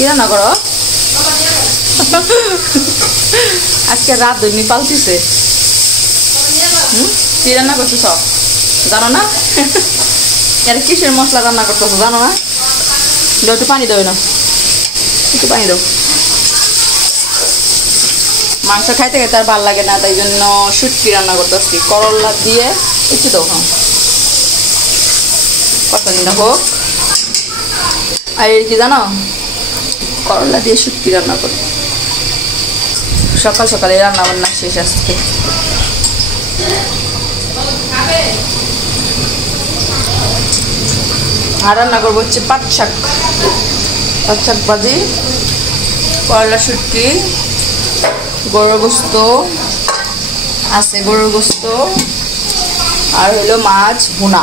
কি রান্না করো আজকে রাত দইনি পালতিছে কি রান্না করতেছ জানো না এর কিসের মশলা রান্না করতেছ জানো না দাও একটু পানি দাও না একটু পানি দাও মাংস খাইতে খাইতে আর ভালো লাগে না তাই জন্য শুটকি রান্না করতেছি করলা দিয়ে একটু দাও হ্যাঁ কত দিন হোক আর কি জানো করলা দিয়ে শুটকি রান্না করি সকাল সকালে রান্না বান্না শেষ আজকে আর রান্না করবো হচ্ছে পাট শাক ভাজি করলা শুটকি গরুর গোস্ত আছে গরুর গোস্ত আর হলো মাছ ভুনা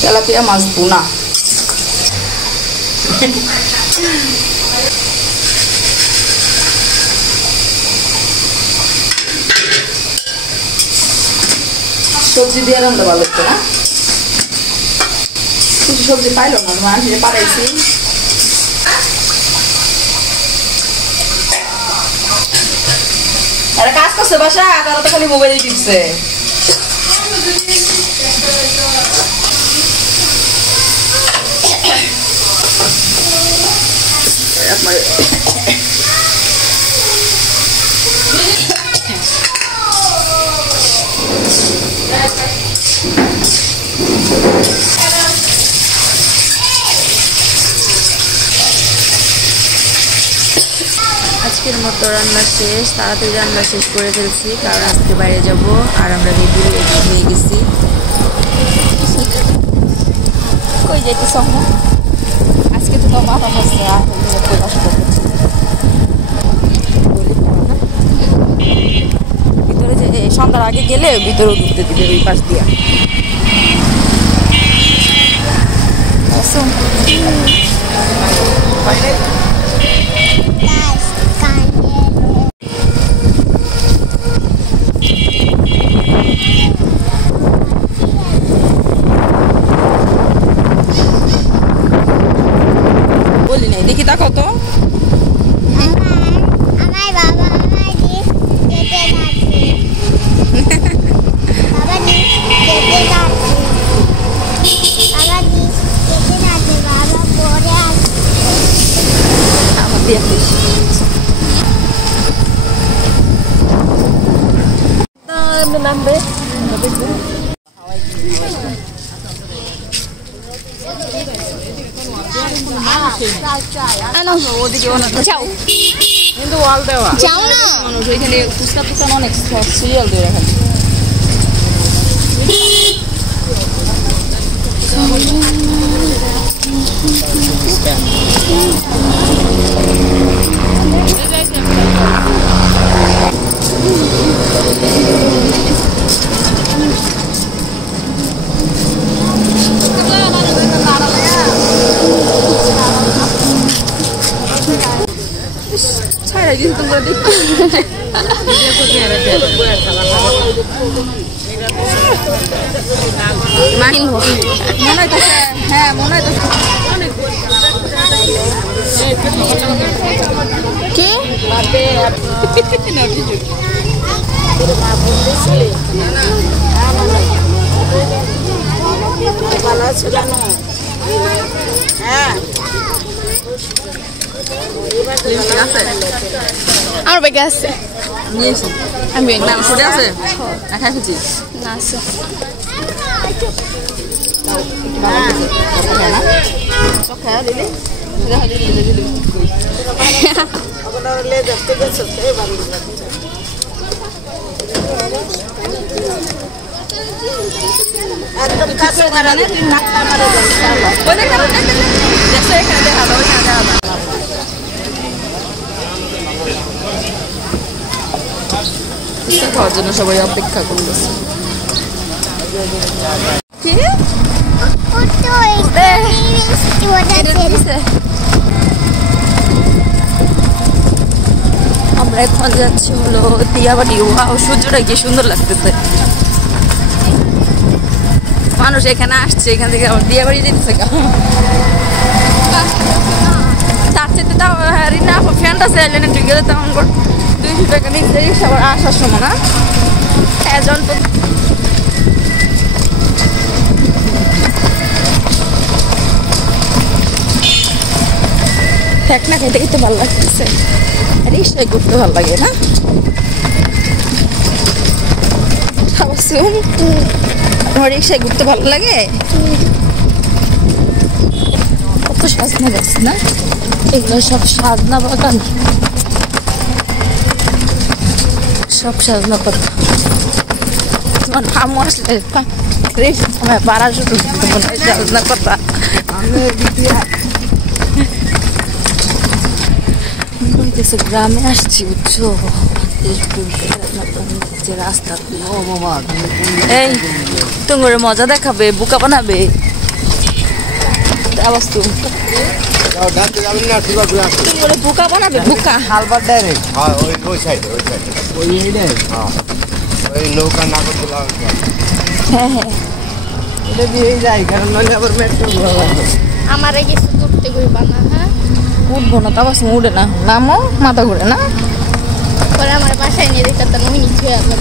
তেলাপিয়া মাছ ভুনা সবজি দিয়ে রান্না ভালো হচ্ছে না কিছু সবজি পাইল না মাছ পাঠাইছি আরে কাজ করছে বাসা তারা তো খালি মোবাইলে টিপছে আজকের মতো রান্না শেষ তাড়াতাড়ি রান্না শেষ করে ফেলছি কারণ আজকে বাইরে যাব আর আমরা রেডি হয়ে গেছি কই যাইতেছ আজকে তো মাথা ফাঁসছে ভিতরে যে সন্ধ্যার আগে গেলে ভিতরেও ঢুকতে দিবে ওই পাশ দিয়া বলি নাই দেখি তা কত নামবে অনেক সিরিয়াল দিয়ে রাখা ছাড়া কিন্তু তোমরা দেখো মনে হইতেছে হ্যাঁ মনে হইতেছে কি হ্যাঁ আর বেগে আছে নিয়েছি আমি মাংসটা আছে না খাই ফেলছি না আছে একদম কাছে দাঁড়ালে তুমি নাকটা মারে ওই দেখা দেখো এখানে দেখা দাও এখানে দেখা দাও খাওয়ার জন্য সবাই অপেক্ষা করতেছে কি আমরা এখন যাচ্ছি হলো দিয়াবাড়ি ওয়াও সূর্যটা কি সুন্দর লাগতেছে মানুষ এখানে আসছে এখান থেকে আমার দিয়াবাড়ি যেতেছে চলতেছে এলেনে ঢুকে যেতে আমার 200 টাকা নিচ্ছে রিক্সা আবার আসার সময় না এজন তো ঠেকনা খেতে খেতে ভালো লাগতেছে রিক্সায় ঘুরতে ভালো লাগে না আমার রিক্সায় ঘুরতে ভালো লাগে কত সাজনা গাছ না এগুলো সব সাজনা বাগান সব সাজনা পাতা তোমার নাম আসলে বাড়া শুরু সাজনা পাতা গ্রামে আসছি বুঝছো রাস্তা এই তোমার মজা দেখাবে বুকা বানাবে আওয়াজ তো বুকা বানাবে বুকা হালবার ডাইরেক্ট হ্যাঁ ওই সাইডে ওই নৌকা নাগরদোলা হ্যাঁ হ্যাঁ এটা দিয়ে যাই কারণ নইলে আবার মেট্রো আমার এই কিছু ঘুরতে ঘুরবা না হ্যাঁ উঠবো না তো আবার উঠে না নামও মাথা ঘুরে না পরে আমার বাসায় নিয়ে দেখতে তো নই নিচে আসবে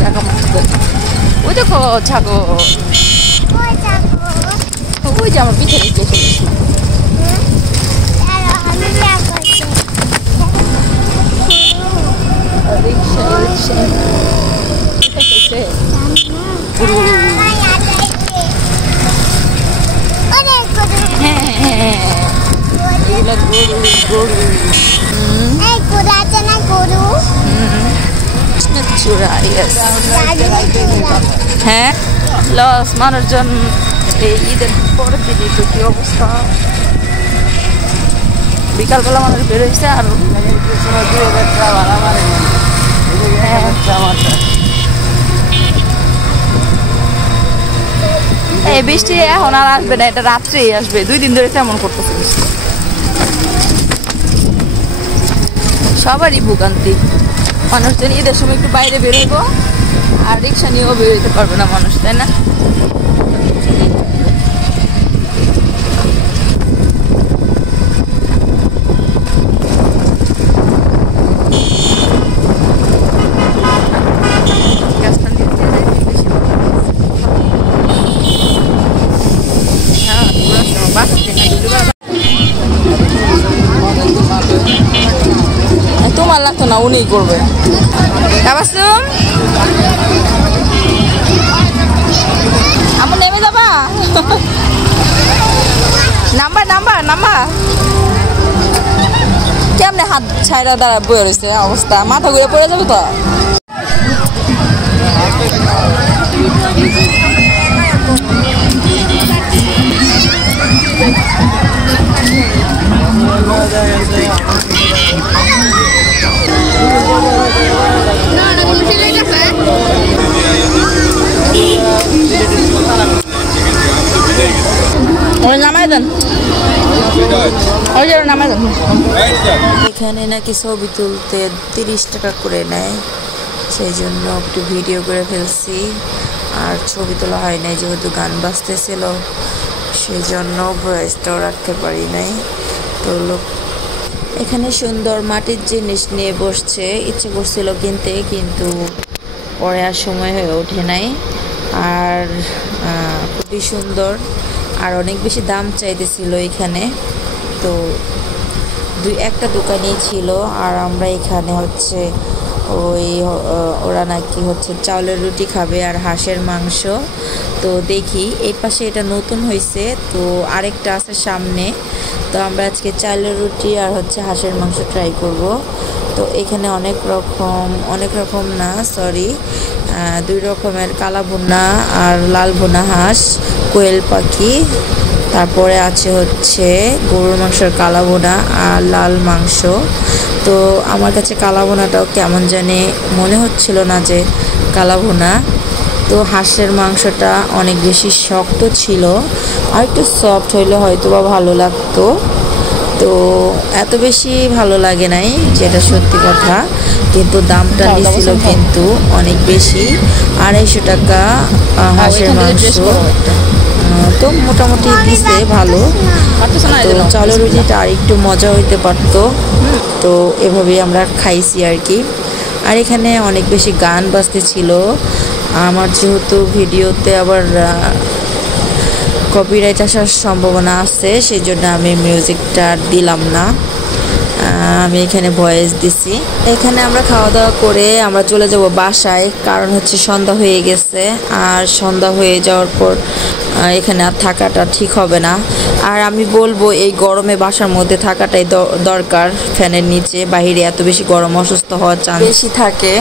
চাকা মারতে ওই দেখো ছাগল ওই যাবো ওই যে আমার পিছনে গেছে আমি যা করছি রিক্সা রিক্সা এটা হ্যাঁ হ্যাঁ এগুলো গরু চূড়া হ্যাঁ লস মানুষজন এই ঈদের পরের দিনই তো কি অবস্থা বিকালবেলা মানুষ বের হয়েছে আর এই বৃষ্টি এখন আর আসবে না এটা রাত্রেই আসবে 2 দিন ধরে তেমন করতেছে বৃষ্টি সবারই ভোগান্তি মানুষজন ঈদের সময় একটু বাইরে বেরোবো আর রিক্সা নিয়েও বেরোতে পারবে না মানুষ তাই না তোমার লাগতো না উনিই করবে আমার নেমে যাবা নাম্বার নাম্বার নাম্বার কেমনে হাত ছাইরা দ্বারা বয়ে রয়েছে অবস্থা মাথা ঘুরে পড়ে যাবে তো এখানে নাকি ছবি তুলতে 30 টাকা করে নেয় সেই জন্য একটু ভিডিও করে ফেলছি আর ছবি তোলা হয় নাই যেহেতু গান বাজতেছিল সেই জন্য ভয়েসটাও রাখতে পারি নাই তো লোক এখানে সুন্দর মাটির জিনিস নিয়ে বসছে ইচ্ছে করছিল কিনতে কিন্তু পরে আর সময় হয়ে ওঠে নাই আর খুবই সুন্দর আর অনেক বেশি দাম চাইতেছিল এখানে তো একটা দোকানই ছিল আর আমরা এখানে হচ্ছে ওই ওরা নাকি হচ্ছে চাউলের রুটি খাবে আর হাঁসের মাংস তো দেখি এই পাশে এটা নতুন হয়েছে তো আরেকটা আছে সামনে তো আমরা আজকে চাউলের রুটি আর হচ্ছে হাঁসের মাংস ট্রাই করব তো এখানে অনেক রকম না সরি 2 রকমের কালা ভুনা আর লাল ভুনা হাঁস কোয়েল পাখি তারপরে আছে হচ্ছে গরুর মাংসের কালা ভুনা আর লাল মাংস তো আমার কাছে কালা ভুনাটাও কেমন জানি মনে হচ্ছিল না যে কালা ভুনা তো হাঁসের মাংসটা অনেক বেশি শক্ত ছিল আর একটু সফট হইলে হয়তো বা ভালো লাগতো তো এত বেশি ভালো লাগে নাই যেটা সত্যি কথা কিন্তু দামটা নিছিল কিন্তু অনেক বেশি 250 টাকা হাঁসের মাংস তো তো মোটামুটি দিছে ভালো। পারতেছ না তো চালের রুটিটা আর একটু মজা হইতে পারতো। তো এভাবেই আমরা খাইছি আর কি। আর এখানে অনেক বেশি গান বাজতেছিল। আমার যেহেতু ভিডিওতে আবার কপিরাইট আসার সম্ভাবনা আছে, সেই জন্য আমি মিউজিকটা দিলাম না, আমি এখানে ভয়েস দিছি। এখানে আমরা খাওয়া দাওয়া করে আমরা চলে যাব বাসায়, কারণ হচ্ছে সন্ধ্যা হয়ে গেছে। আর সন্ধ্যা হয়ে যাওয়ার পর এখানে আর থাকাটা ঠিক হবে না। আর আমি বলবো এই গরমে বাসার মধ্যে থাকাটাই দরকার, ফ্যানের নিচে। বাইরে এত বেশি গরম, অসুস্থ হওয়ার চান্স বেশি থাকে।